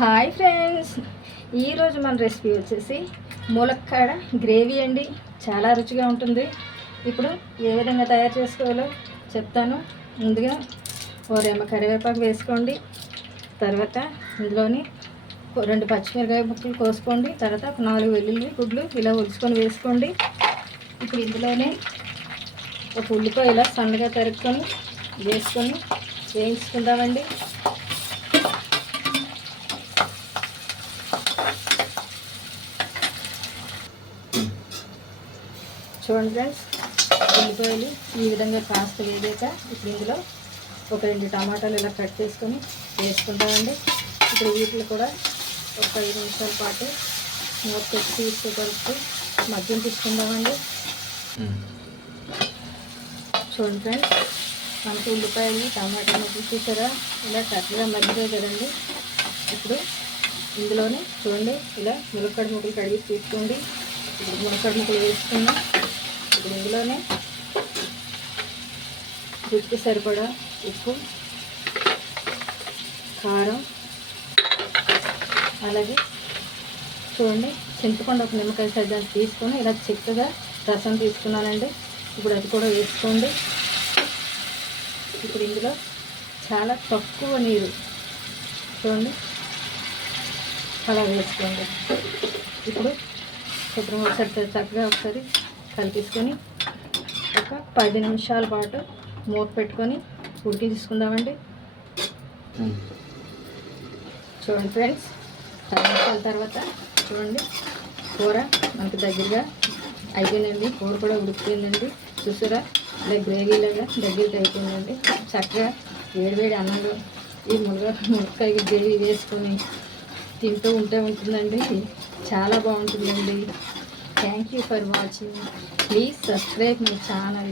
Hi friends, ఈరోజు మన recipe వచ్చేసి ములక్కాడ గ్రేవీ అండి. చాలా రుచిగా ఉంటుంది. ఇప్పుడు ఏ విధంగా తయారు చేసుకోవాలో చెప్తాను. ముందుగా ఓ రెమ్మ కరివేపాకు వేసుకోండి. తర్వాత ఇందులోని 2 పచ్చిమిరకాయ ముక్కలు కోసుకోండి. తర్వాత 4 వెల్లుల్లి గుడ్లు ఇలా ఉలుచుకొని వేసుకోండి. ఇప్పుడు ఇందులోనే ఒక ఉల్లిపాయ ఇలా సన్నగా తరుక్కొని వేసుకొని వేయించుకుందామండి. చూడండి ఫ్రెండ్స్, ఉల్లిపాయలు ఈ విధంగా కాస్త వేగాక ఇప్పుడు ఇందులో ఒక 2 టమాటాలు ఇలా కట్ చేసుకొని వేసుకుంటామండి. ఇప్పుడు వీటిని కూడా ఒక 5 నిమిషాల పాటు మూత పెట్టి తీసుకు మగ్గించుకుందామండి. చూడండి ఫ్రెండ్స్, మనకు ఉల్లిపాయలు టమాటా ముక్కలు చూసారా ఇలా చక్కగా మగ్గిపోయి కదండి. ఇప్పుడు ఇందులోనే చూడండి ఇలా ములక్కాడ ముక్కలు కడిగి తీసుకోండి. ఇప్పుడు ములక్కాడ ముక్కలు వేసుకున్నాం. ఇప్పుడు ఇందులోనే రుచికి సరిపడా ఉప్పు, కారం, అలాగే చూడండి చింతపండు ఒక నిమ్మకాయ సైజు తీసుకొని ఇలా చిక్కగా రసం తీసుకున్నానండి. ఇప్పుడు అది కూడా వేసుకోండి. ఇప్పుడు ఇందులో చాలా తక్కువ నీరు చూడండి అలా వేసుకోండి. ఇప్పుడు శుభ్రంగా ఒకసారి చక్కగా ఒకసారి కలిపేసుకొని ఒక 10 నిమిషాల పాటు మూత పెట్టుకొని ఉడికించుకుందామండి. చూడండి ఫ్రెండ్స్, 10 నిమిషాల తర్వాత చూడండి కూర మనకు దగ్గరగా అయిపోయిందండి. కూర కూడా ఉడికిపోయిందండి. చూసారా ఇలా గ్రేవీలాగా దగ్గరికి అయిపోయిందండి. చక్కగా వేడివేడి అన్నంలో ఈ మునక్కాయ గ్రేవీ వేసుకొని తింటూ ఉంటుందండి. చాలా బాగుంటుందండి. Thank you for watching. Please subscribe my channel.